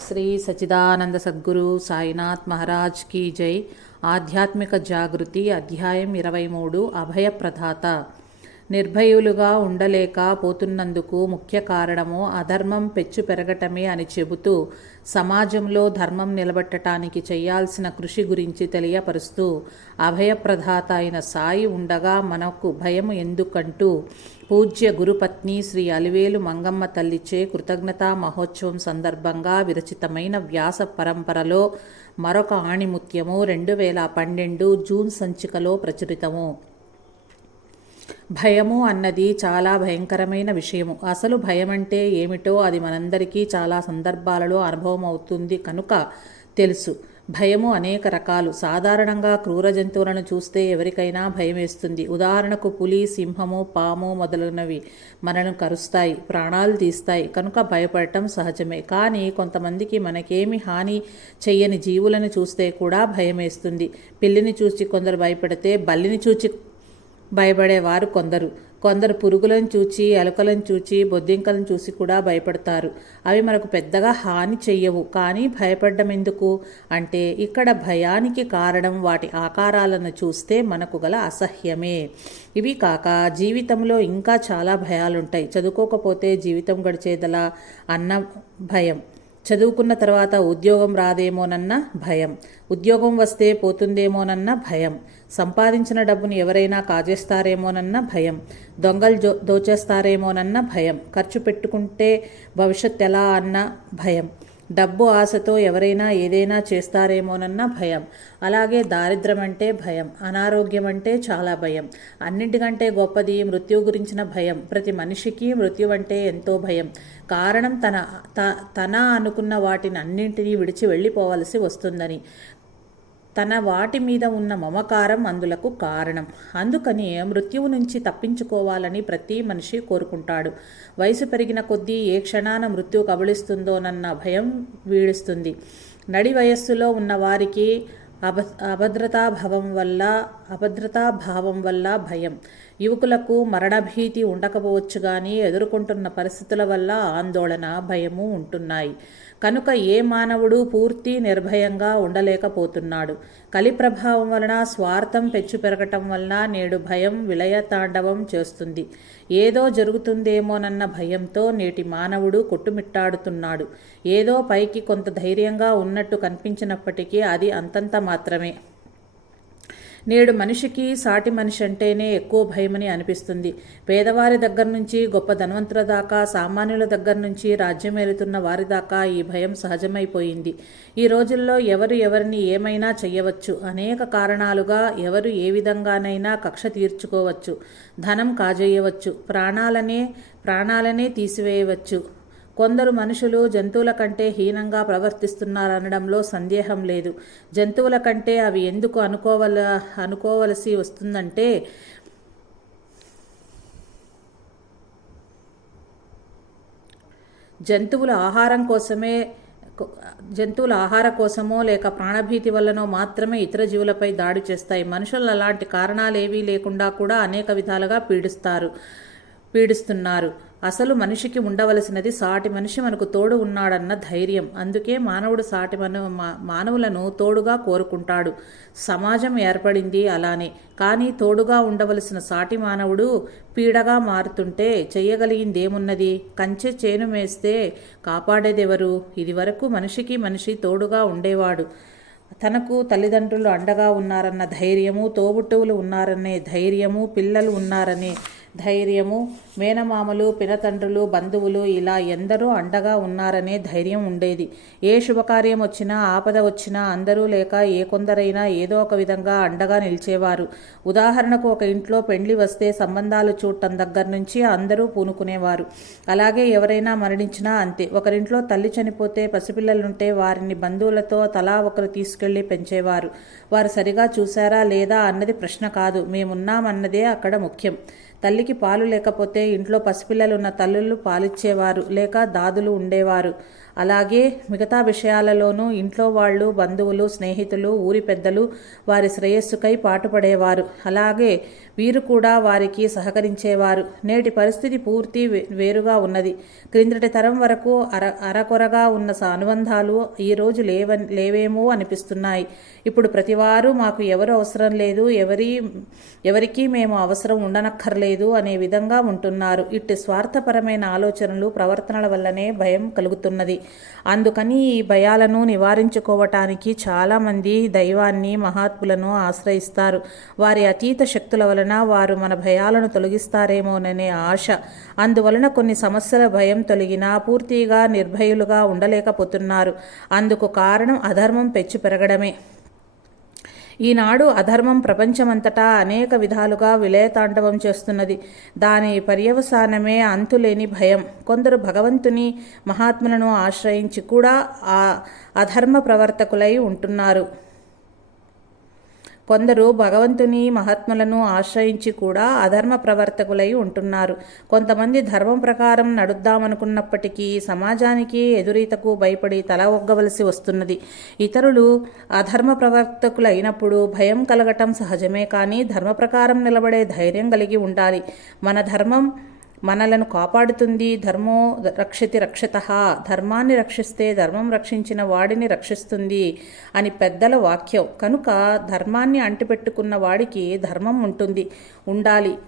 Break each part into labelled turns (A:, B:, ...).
A: శ్రీ సచిదానంద సద్గురు సాయినాథ్ మహారాజ్ కీ జై. ఆధ్యాత్మిక జాగృతి అధ్యాయం ఇరవై మూడు అభయప్రదాత నిర్భయులుగా ఉండలేక పోతున్నందుకు ముఖ్య కారణము అధర్మం పెచ్చు పెరగటమే అని చెబుతూ సమాజంలో ధర్మం నిలబెట్టడానికి చేయాల్సిన కృషి గురించి తెలియపరుస్తూ అభయప్రదాత అయిన సాయి ఉండగా మనకు భయం ఎందుకంటూ పూజ్య గురుపత్ని శ్రీ అలివేలు మంగమ్మ తల్లిచే కృతజ్ఞతా మహోత్సవం సందర్భంగా విరచితమైన వ్యాస పరంపరలో మరొక ఆణిముత్యము రెండు వేల పన్నెండు జూన్ సంచికలో ప్రచురితము. భయము అన్నది చాలా భయంకరమైన విషయము. అసలు భయం అంటే ఏమిటో అది మనందరికీ చాలా సందర్భాలలో అనుభవం అవుతుంది కనుక తెలుసు. భయము అనేక రకాలు. సాధారణంగా క్రూర జంతువులను చూస్తే ఎవరికైనా భయం వేస్తుంది ఉదాహరణకు పులి సింహము పాము మొదలైనవి మనను కరుస్తాయి ప్రాణాలు తీస్తాయి. కనుక భయపడటం సహజమే. కానీ కొంతమందికి మనకేమి హాని చెయ్యని జీవులను చూస్తే కూడా భయం వేస్తుంది పిల్లిని చూసి కొందరు భయపడితే బల్లిని చూచి భయపడేవారు కొందరు. కొందరు పురుగులను చూచి ఎలుకలను చూచి బొద్దింకలను చూసి కూడా భయపడతారు. అవి మనకు పెద్దగా హాని చెయ్యవు. కానీ భయపడడం ఎందుకు అంటే ఇక్కడ భయానికి కారణం వాటి ఆకారాలను చూస్తే మనకు గల అసహ్యమే. ఇవి కాక జీవితంలో ఇంకా చాలా భయాలుంటాయి. చదువుకోకపోతే జీవితం గడిచేదలా అన్న భయం. చదువుకున్న తర్వాత ఉద్యోగం రాదేమోనన్న భయం. ఉద్యోగం వస్తే పోతుందేమోనన్న భయం. సంపాదించిన డబ్బును ఎవరైనా కాజేస్తారేమోనన్న భయం దొంగలు జో దోచేస్తారేమోనన్న భయం ఖర్చు పెట్టుకుంటే భవిష్యత్ ఎలా అన్న భయం డబ్బు ఆశతో ఎవరైనా ఏదైనా చేస్తారేమోనన్న భయం అలాగే దారిద్రం అంటే భయం అనారోగ్యం అంటే చాలా భయం. అన్నింటికంటే గొప్పది మృత్యు గురించిన భయం. ప్రతి మనిషికి మృత్యు అంటే ఎంతో భయం. కారణం తన తన అనుకున్న వాటిని అన్నింటినీ విడిచి వెళ్ళిపోవలసి వస్తుందని. తన వాటి మీద ఉన్న మమకారం అందులకు కారణం. అందుకని మృత్యువు నుంచి తప్పించుకోవాలని ప్రతి మనిషి కోరుకుంటాడు. వయసు పెరిగిన కొద్దీ ఏ క్షణాన మృత్యు కబళిస్తుందోనన్న భయం వీడుస్తుంది. నడి వయస్సులో ఉన్న వారికి అభ అభద్రతాభావం వల్ల అభద్రతాభావం వల్ల భయం. యువకులకు మరణభీతి ఉండకపోవచ్చు కానీ ఎదుర్కొంటున్న పరిస్థితుల వల్ల ఆందోళన భయము ఉంటున్నాయి. కనుక ఏ మానవుడు పూర్తి నిర్భయంగా ఉండలేకపోతున్నాడు. కలి ప్రభావం వలన స్వార్థం పెచ్చు పెరగటం వలన నేడు భయం విలయతాండవం చేస్తుంది. ఏదో జరుగుతుందేమోనన్న భయంతో నేటి మానవుడు కొట్టుమిట్టాడుతున్నాడు. ఏదో పైకి కొంత ధైర్యంగా ఉన్నట్టు కనిపించినప్పటికీ అది అంతంత మాత్రమే. నేడు మనిషికి సాటి మనిషి అంటేనే ఎక్కువ భయమని అనిపిస్తుంది. పేదవారి దగ్గర నుంచి గొప్ప ధనవంతుల దాకా సామాన్యుల దగ్గర నుంచి రాజ్యం ఏలుతున్న వారి దాకా ఈ భయం సహజమైపోయింది. ఈ రోజుల్లో ఎవరు ఎవరిని ఏమైనా చెయ్యవచ్చు. అనేక కారణాలుగా ఎవరు ఏ విధంగానైనా కక్ష తీర్చుకోవచ్చు. ధనం కాజేయవచ్చు. ప్రాణాలనే ప్రాణాలనే తీసివేయవచ్చు. కొందరు మనుషులు జంతువుల కంటే హీనంగా ప్రవర్తిస్తున్నారనడంలో సందేహం లేదు. జంతువుల కంటే అవి ఎందుకు అనుకోవల అనుకోవలసి వస్తుందంటే జంతువుల ఆహారం కోసమే జంతువుల ఆహార కోసమో లేక ప్రాణభీతి వల్లనో మాత్రమే ఇతర జీవులపై దాడి చేస్తాయి. మనుషులు అలాంటి కారణాలేవీ లేకుండా కూడా అనేక విధాలుగా పీడిస్తారు పీడిస్తున్నారు. అసలు మనిషికి ఉండవలసినది సాటి మనిషి మనకు తోడు ఉన్నాడన్న ధైర్యం. అందుకే మానవుడు సాటి మన మానవులను తోడుగా కోరుకుంటాడు. సమాజం ఏర్పడింది అలానే. కానీ తోడుగా ఉండవలసిన సాటి మానవుడు పీడగా మారుతుంటే చెయ్యగలిగిందేమున్నది? కంచె చేను మేస్తే కాపాడేదెవరు? ఇదివరకు మనిషికి మనిషి తోడుగా ఉండేవాడు. తనకు తల్లిదండ్రులు అండగా ఉన్నారన్న ధైర్యము తోబుట్టువులు ఉన్నారనే ధైర్యము పిల్లలు ఉన్నారనే ధైర్యము. మేనమామలు పినతండ్రులు బంధువులు ఇలా ఎందరూ అండగా ఉన్నారనే ధైర్యం ఉండేది. ఏ శుభకార్యం వచ్చినా ఆపద వచ్చినా అందరూ లేక ఏ కొందరైనా ఏదో ఒక విధంగా అండగా నిలిచేవారు. ఉదాహరణకు ఒక ఇంట్లో పెండ్లి వస్తే సంబంధాలు చూడటం దగ్గర నుంచి అందరూ పూనుకునేవారు. అలాగే ఎవరైనా మరణించినా అంతే. ఒకరింట్లో తల్లి చనిపోతే పసిపిల్లలుంటే వారిని బంధువులతో తలా ఒకరు తీసుకెళ్ళి పెంచేవారు. వారు సరిగా చూశారా లేదా అన్నది ప్రశ్న కాదు. మేమున్నామన్నదే అక్కడ ముఖ్యం. తల్లికి పాలు లేకపోతే ఇంట్లో పసిపిల్లలు ఉన్న తల్లులు పాలిచ్చేవారు లేక దాదులు ఉండేవారు. అలాగే మిగతా విషయాలలోనూ ఇంట్లో వాళ్ళు బంధువులు స్నేహితులు ఊరి పెద్దలు వారి శ్రేయస్సుకై పాటుపడేవారు. అలాగే వీరు కూడా వారికి సహకరించేవారు. నేటి పరిస్థితి పూర్తి వే- వేరుగా ఉన్నది. క్రిందటి తరం వరకు అర అరకొరగా ఉన్న స- అనుబంధాలు ఈరోజు లేవ లేవేమో అనిపిస్తున్నాయి. ఇప్పుడు ప్రతివారు మాకు ఎవరు అవసరం లేదు ఎవరి ఎవరికీ మేము అవసరం ఉండనక్కర్లేదు అనే విధంగా ఉంటున్నారు. ఇట్టి స్వార్థపరమైన ఆలోచనలు ప్రవర్తనల వల్లనే భయం కలుగుతున్నది. అందుకని ఈ భయాలను నివారించుకోవటానికి చాలామంది దైవాన్ని మహాత్ములను ఆశ్రయిస్తారు. వారి అతీత శక్తుల వలన వారు మన భయాలను తొలగిస్తారేమోననే ఆశ. అందువలన కొన్ని సమస్యల భయం తొలగినా పూర్తిగా నిర్భయులుగా ఉండలేకపోతున్నారు. అందుకు కారణం అధర్మం పెచ్చు పెరగడమే. ఈనాడు అధర్మం ప్రపంచమంతటా అనేక విధాలుగా విలయతాండవం చేస్తున్నది. దాని పర్యవసానమే అంతులేని భయం. కొందరు భగవంతుని మహాత్ములను ఆశ్రయించి కూడా ఆ అధర్మ ప్రవర్తకులై ఉంటున్నారు. కొందరు భగవంతుని మహాత్ములను ఆశ్రయించి కూడా అధర్మ ప్రవర్తకులై ఉంటున్నారు. కొంతమంది ధర్మం ప్రకారం నడుద్దామనుకున్నప్పటికీ సమాజానికి ఎదురీతకు భయపడి తల ఒగ్గవలసి వస్తున్నది. ఇతరులు అధర్మ ప్రవర్తకులైనప్పుడు భయం కలగటం సహజమే కానీ ధర్మ ప్రకారం నిలబడే ధైర్యం కలిగి ఉండాలి. మన ధర్మం మనలను కాపాడుతుంది. ధర్మో రక్షతి రక్షత. ధర్మాన్ని రక్షిస్తే ధర్మం రక్షించిన వాడిని రక్షిస్తుంది అని పెద్దల వాక్యం. కనుక ధర్మాన్ని అంటిపెట్టుకున్న వాడికి ధర్మం ఉంటుంది. ఉండాలి.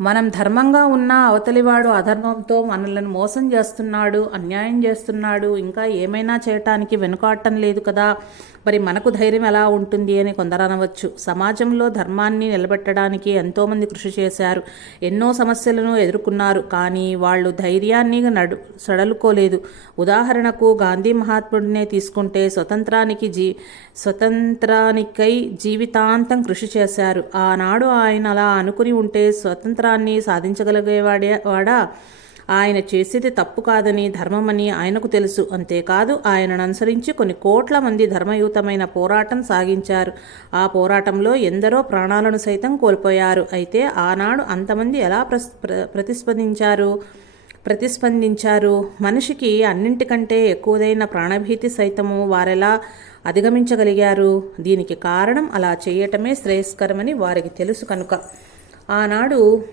A: మనం ధర్మంగా ఉన్న అవతలివాడు అధర్మంతో మనలను మోసం చేస్తున్నాడు అన్యాయం చేస్తున్నాడు ఇంకా ఏమైనా చేయటానికి వెనుకాడటం లేదు కదా. మరి మనకు ధైర్యం ఎలా ఉంటుంది అని కొందరు అనవచ్చు. సమాజంలో ధర్మాన్ని నిలబెట్టడానికి ఎంతోమంది కృషి చేశారు. ఎన్నో సమస్యలను ఎదుర్కొన్నారు. కానీ వాళ్ళు ధైర్యాన్ని నడు సడలుకోలేదు. ఉదాహరణకు గాంధీ మహాత్ముడినే తీసుకుంటే స్వతంత్రానికి జీ స్వతంత్రానికై జీవితాంతం కృషి చేశారు. ఆనాడు ఆయన అలా అనుకుని ఉంటే స్వతంత్రాన్ని సాధించగలిగేవాడే వాడా? ఆయన చేసేది తప్పు కాదని ధర్మమని ఆయనకు తెలుసు. అంతేకాదు ఆయనను అనుసరించి కొన్ని కోట్ల మంది ధర్మయుతమైన పోరాటం సాగించారు. ఆ పోరాటంలో ఎందరో ప్రాణాలను సైతం కోల్పోయారు. అయితే ఆనాడు అంతమంది ఎలా ప్రస్ ప్ర- ప్రతిస్పందించారు? ప్రతిస్పందించారు? మనిషికి అన్నింటికంటే ఎక్కువదైన ప్రాణభీతి సైతము వారెలా అధిగమించగలిగారు? దీనికి కారణం అలా చేయటమే శ్రేయస్కరమని వారికి తెలుసు కనుక. ఆనాడు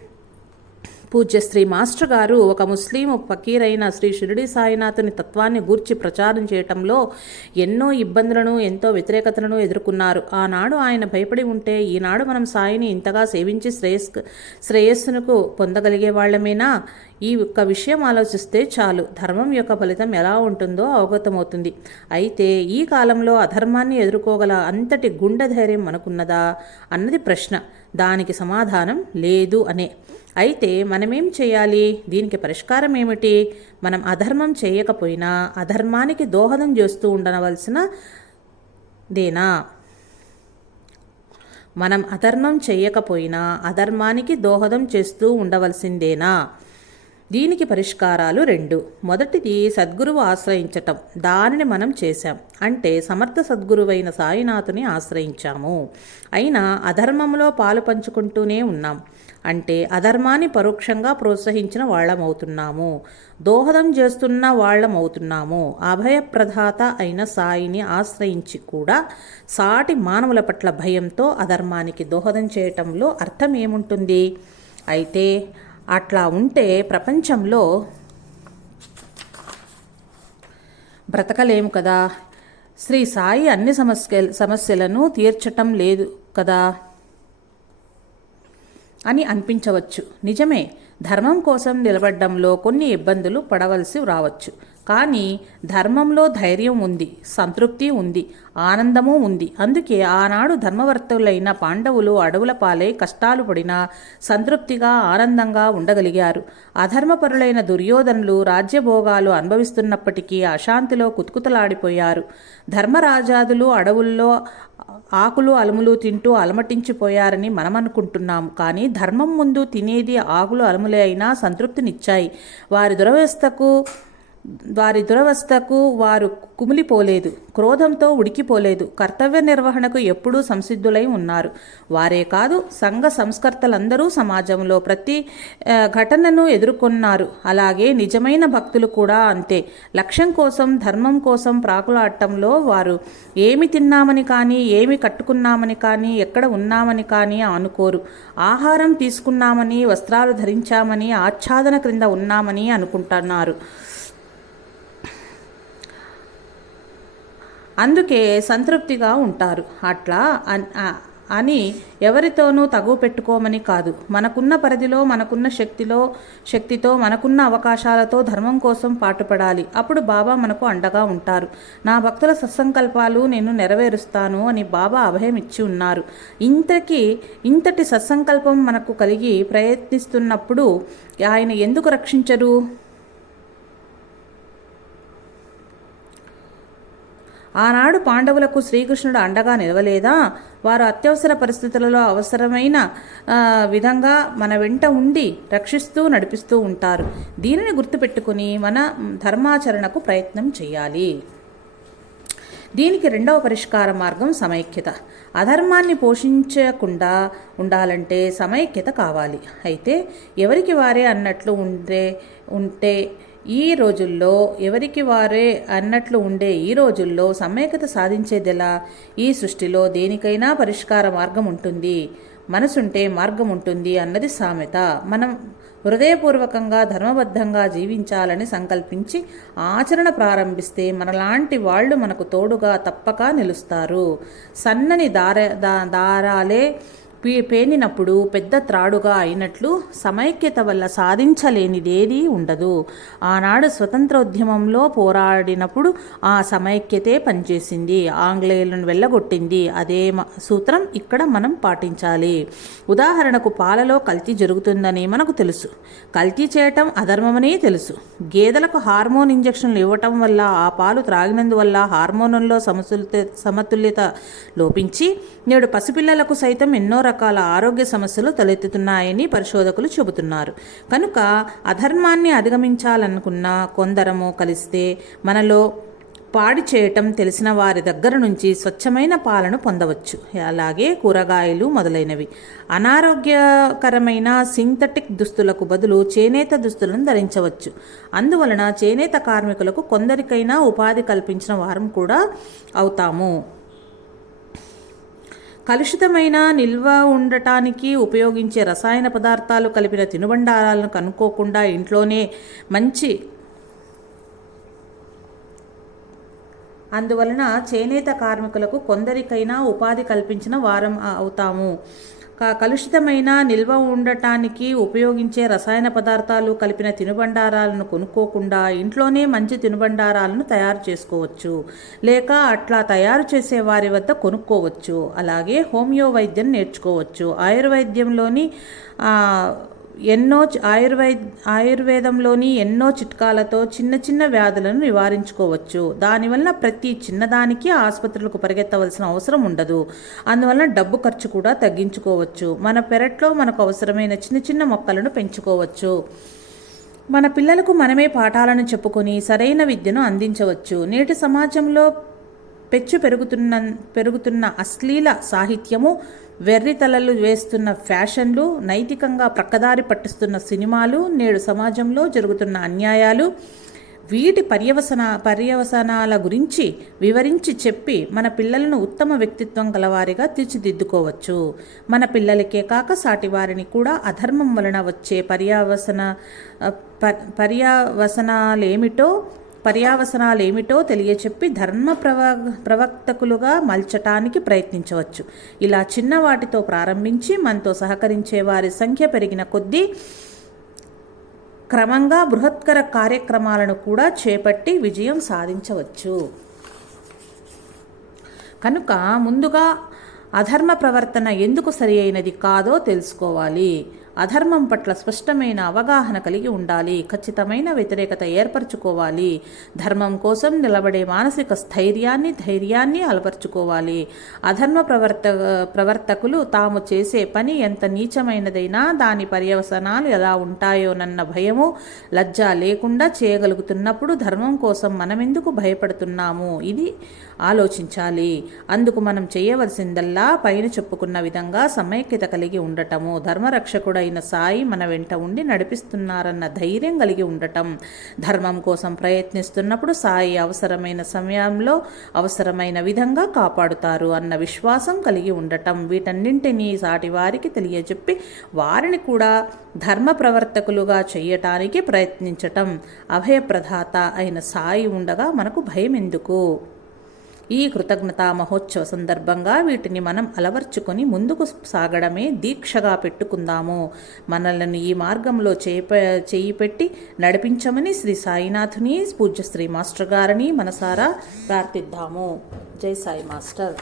A: పూజ్య శ్రీ మాస్టర్ గారు ఒక ముస్లిం ఫకీరైన శ్రీ షిరిడి సాయినాథుని తత్వాన్ని గూర్చి ప్రచారం చేయటంలో ఎన్నో ఇబ్బందులను ఎంతో వ్యతిరేకతలను ఎదుర్కొన్నారు. ఆనాడు ఆయన భయపడి ఉంటే ఈనాడు మనం సాయిని ఇంతగా సేవించి శ్రేయస్ శ్రేయస్సునకు పొందగలిగే వాళ్ళమేనా? ఈ ఒక్క విషయం ఆలోచిస్తే చాలు. ధర్మం యొక్క ఫలితం ఎలా ఉంటుందో అవగతమవుతుంది. అయితే ఈ కాలంలో అధర్మాన్ని ఎదుర్కోగల అంతటి గుండె ధైర్యం మనకున్నదా? అన్నది ప్రశ్న. దానికి సమాధానం లేదు అనే. అయితే మనమేం చేయాలి? దీనికి పరిష్కారం ఏమిటి? మనం అధర్మం చేయకపోయినా అధర్మానికి దోహదం చేస్తూ ఉండవలసిన దేనా మనం అధర్మం చేయకపోయినా అధర్మానికి దోహదం చేస్తూ ఉండవలసిందేనా? దీనికి పరిష్కారాలు రెండు. మొదటిది సద్గురువు ఆశ్రయించటం. దానిని మనం చేశాం. అంటే సమర్థ సద్గురువైన సాయినాథుని ఆశ్రయించాము. అయినా అధర్మంలో పాలు పంచుకుంటూనే ఉన్నాం. అంటే అధర్మాన్ని పరోక్షంగా ప్రోత్సహించిన వాళ్ళమవుతున్నాము. దోహదం చేస్తున్న వాళ్ళమవుతున్నాము. అభయప్రదాత అయిన సాయిని ఆశ్రయించి కూడా సాటి మానవుల పట్ల భయంతో అధర్మానికి దోహదం చేయటంలో అర్థం ఏముంటుంది అయితే అట్లా ఉంటే ప్రపంచంలో బ్రతకలేము కదా. శ్రీ సాయి అన్ని సమస్య సమస్యలను తీర్చటం లేదు కదా. అని అనిపించవచ్చు. నిజమే ధర్మం కోసం నిలబడ్డంలో కొన్ని ఇబ్బందులు పడవలసి రావచ్చు. కానీ ధర్మంలో ధైర్యం ఉంది సంతృప్తి ఉంది ఆనందము ఉంది. అందుకే ఆనాడు ధర్మవర్తులైన పాండవులు అడవుల పాలై కష్టాలు పడినా సంతృప్తిగా ఆనందంగా ఉండగలిగారు. అధర్మపరులైన దుర్యోధనులు రాజ్యభోగాలు అనుభవిస్తున్నప్పటికీ అశాంతిలో కుతుకుతలాడిపోయారు. ధర్మరాజాదులు అడవుల్లో ఆకులు అలములు తింటూ అలమటించిపోయారని మనం అనుకుంటున్నాం కానీ ధర్మం ముందు తినేది ఆకులు అలములే అయినా సంతృప్తినిచ్చాయి. వారి దురవస్థకు వారి దురవస్థకు వారు కుమిలిపోలేదు క్రోధంతో ఉడికిపోలేదు కర్తవ్య నిర్వహణకు ఎప్పుడూ సంసిద్ధులై ఉన్నారు. వారే కాదు సంఘ సంస్కర్తలందరూ సమాజంలో ప్రతి ఘటనను ఎదుర్కొన్నారు. అలాగే నిజమైన భక్తులు కూడా అంతే. లక్ష్యం కోసం ధర్మం కోసం ప్రాకులాడటంలో వారు ఏమి తిన్నామని కానీ ఏమి కట్టుకున్నామని కానీ ఎక్కడ ఉన్నామని కానీ అనుకోరు ఆహారం తీసుకున్నామని వస్త్రాలు ధరించామని ఆచ్ఛాదన క్రింద ఉన్నామని అనుకుంటున్నారు. అందుకే సంతృప్తిగా ఉంటారు. అట్లా అని ఎవరితోనూ తగువ పెట్టుకోమని కాదు. మనకున్న పరిధిలో మనకున్న శక్తిలో శక్తితో మనకున్న అవకాశాలతో ధర్మం కోసం పాటుపడాలి. అప్పుడు బాబా మనకు అండగా ఉంటారు. నా భక్తుల సత్సంకల్పాలు నేను నెరవేరుస్తాను అని బాబా అభయం ఇచ్చి ఉన్నారు. ఇంతకీ ఇంతటి సత్సంకల్పం మనకు కలిగి ప్రయత్నిస్తున్నప్పుడు ఆయన ఎందుకు రక్షించరు? ఆనాడు పాండవులకు శ్రీకృష్ణుడు అండగా నిలవలేదా? వారు అత్యవసర పరిస్థితులలో అవసరమైన విధంగా మన వెంట ఉండి రక్షిస్తూ నడిపిస్తూ ఉంటారు. దీనిని గుర్తుపెట్టుకుని మన ధర్మాచరణకు ప్రయత్నం చేయాలి. దీనికి రెండవ పరిష్కార మార్గం సమైక్యత. అధర్మాన్ని పోషించకుండా ఉండాలంటే సమైక్యత కావాలి. అయితే ఎవరికి వారే అన్నట్లు ఉండే ఉంటే ఈ రోజుల్లో ఎవరికి వారే అన్నట్లు ఉండే ఈ రోజుల్లో సమైక్యత సాధించేదెలా? ఈ సృష్టిలో దేనికైనా పరిష్కార మార్గం ఉంటుంది. మనసుంటే మార్గం ఉంటుంది అన్నది సామెత. మనం హృదయపూర్వకంగా ధర్మబద్ధంగా జీవించాలని సంకల్పించి ఆచరణ ప్రారంభిస్తే మనలాంటి వాళ్ళు మనకు తోడుగా తప్పక నిలుస్తారు. సన్నని దార దారాలే పేనినప్పుడు పెద్ద త్రాడుగా అయినట్లు సమైక్యత వల్ల సాధించలేనిదేదీ ఉండదు. ఆనాడు స్వతంత్రోద్యమంలో పోరాడినప్పుడు ఆ సమైక్యతే పనిచేసింది. ఆంగ్లేయులను వెళ్ళగొట్టింది అదే మ- సూత్రం ఇక్కడ మనం పాటించాలి. ఉదాహరణకు పాలలో కల్తీ జరుగుతుందని మనకు తెలుసు. కల్తీ చేయటం అధర్మమని తెలుసు. గేదెలకు హార్మోన్ ఇంజక్షన్లు ఇవ్వటం వల్ల ఆ పాలు త్రాగినందువల్ల హార్మోనుల్లో సమతుల్యత సమతుల్యత లోపించి నేడు పసిపిల్లలకు సైతం ఎన్నో రకాల ఆరోగ్య సమస్యలు తలెత్తుతున్నాయని పరిశోధకులు చెబుతున్నారు. కనుక అధర్మాన్ని అధిగమించాలనుకున్న కొందరము కలిస్తే మనలో పాడి చేయటం తెలిసిన వారి దగ్గర నుంచి స్వచ్ఛమైన పాలను పొందవచ్చు. అలాగే కూరగాయలు మొదలైనవి. అనారోగ్యకరమైన సింథటిక్ దుస్తులకు బదులు చేనేత దుస్తులను ధరించవచ్చు. అందువలన చేనేత కార్మికులకు కొందరికైనా ఉపాధి కల్పించిన వారం కూడా అవుతాము. కలుషితమైన నిల్వ ఉండటానికి ఉపయోగించే రసాయన పదార్థాలు కలిపిన తినుబండారాలను కనుక్కోకుండా ఇంట్లోనే మంచి అందువలన చేనేత కార్మికులకు కొందరికైనా ఉపాధి కల్పించిన వారం అవుతాము. కలుషితమైన నిల్వ ఉండటానికి ఉపయోగించే రసాయన పదార్థాలు కలిపిన తినుబండారాలను కొనుక్కోకుండా ఇంట్లోనే మంచి తినుబండారాలను తయారు చేసుకోవచ్చు. లేక అట్లా తయారు చేసే వారి వద్ద కొనుక్కోవచ్చు. అలాగే హోమియో వైద్యం నేర్చుకోవచ్చు. ఆయుర్వైద్యంలోని ఎన్నో చ- ఆయుర్వేద్ ఆయుర్వేదంలోని ఎన్నో చిట్కాలతో చిన్న చిన్న వ్యాధులను నివారించుకోవచ్చు. దానివల్ల ప్రతి చిన్నదానికి ఆసుపత్రులకు పరిగెత్తవలసిన అవసరం ఉండదు. అందువలన డబ్బు ఖర్చు కూడా తగ్గించుకోవచ్చు. మన పెరట్లో మనకు అవసరమైన చిన్న చిన్న మొక్కలను పెంచుకోవచ్చు. మన పిల్లలకు మనమే పాఠాలను చెప్పుకొని సరైన విద్యను అందించవచ్చు. నేటి సమాజంలో పెచ్చు పెరుగుతున్న పెరుగుతున్న అశ్లీల సాహిత్యము వెర్రి తలలు వేస్తున్న ఫ్యాషన్లు నైతికంగా ప్రక్కదారి పట్టిస్తున్న సినిమాలు నేడు సమాజంలో జరుగుతున్న అన్యాయాలు వీటి పర్యవసన పర్యవసనాల గురించి వివరించి చెప్పి మన పిల్లలను ఉత్తమ వ్యక్తిత్వం గలవారిగా తీర్చిదిద్దుకోవచ్చు. మన పిల్లలకే కాక సాటి వారిని కూడా అధర్మం వలన వచ్చే పర్యావసన ప- పర్యావసనాలేమిటో పర్యావసనాలేమిటో తెలియచెప్పి ధర్మ ప్రవ ప్రవక్తకులుగా మలచటానికి ప్రయత్నించవచ్చు. ఇలా చిన్న వాటితో ప్రారంభించి మనతో సహకరించే వారి సంఖ్య పెరిగిన కొద్దీ క్రమంగా బృహత్కర కార్యక్రమాలను కూడా చేపట్టి విజయం సాధించవచ్చు. కనుక ముందుగా అధర్మ ప్రవర్తన ఎందుకు సరి అయినది కాదో తెలుసుకోవాలి. అధర్మం పట్ల స్పష్టమైన అవగాహన కలిగి ఉండాలి. ఖచ్చితమైన వ్యతిరేకత ఏర్పరచుకోవాలి. ధర్మం కోసం నిలబడే మానసిక స్థైర్యాన్ని ధైర్యాన్ని అలవర్చుకోవాలి. అధర్మ ప్రవర్త ప్రవర్తకులు తాము చేసే పని ఎంత నీచమైనదైనా దాని పర్యవసనాలు ఎలా ఉంటాయోనన్న భయము లజ్జ లేకుండా చేయగలుగుతున్నప్పుడు ధర్మం కోసం మనమెందుకు భయపడుతున్నాము? ఇది ఆలోచించాలి. అందుకు మనం చేయవలసిందల్లా పైన చెప్పుకున్న విధంగా సమైక్యత కలిగి ఉండటము అయిన సాయి మన వెంట ఉండి నడిపిస్తున్నారన్న ధైర్యం కలిగి ఉండటం. ధర్మం కోసం ప్రయత్నిస్తున్నప్పుడు సాయి అవసరమైన సమయంలో అవసరమైన విధంగా కాపాడుతారు అన్న విశ్వాసం కలిగి ఉండటం. వీటన్నింటినీ సాటి వారికి తెలియజెప్పి వారిని కూడా ధర్మ ప్రవర్తకులుగా చేయటానికి ప్రయత్నించటం. అభయప్రదాత అయిన సాయి ఉండగా మనకు భయం ఎందుకు ఈ కృతజ్ఞతా మహోత్సవ సందర్భంగా వీటిని మనం అలవర్చుకొని ముందుకు సాగడమే దీక్షగా పెట్టుకుందాము. మనలను ఈ మార్గంలో చేప చేయి పెట్టి నడిపించమని శ్రీ సాయినాథుని పూజ్య శ్రీ మాస్టర్ గారిని మనసారా ప్రార్థిద్దాము. జై సాయి మాస్టర్.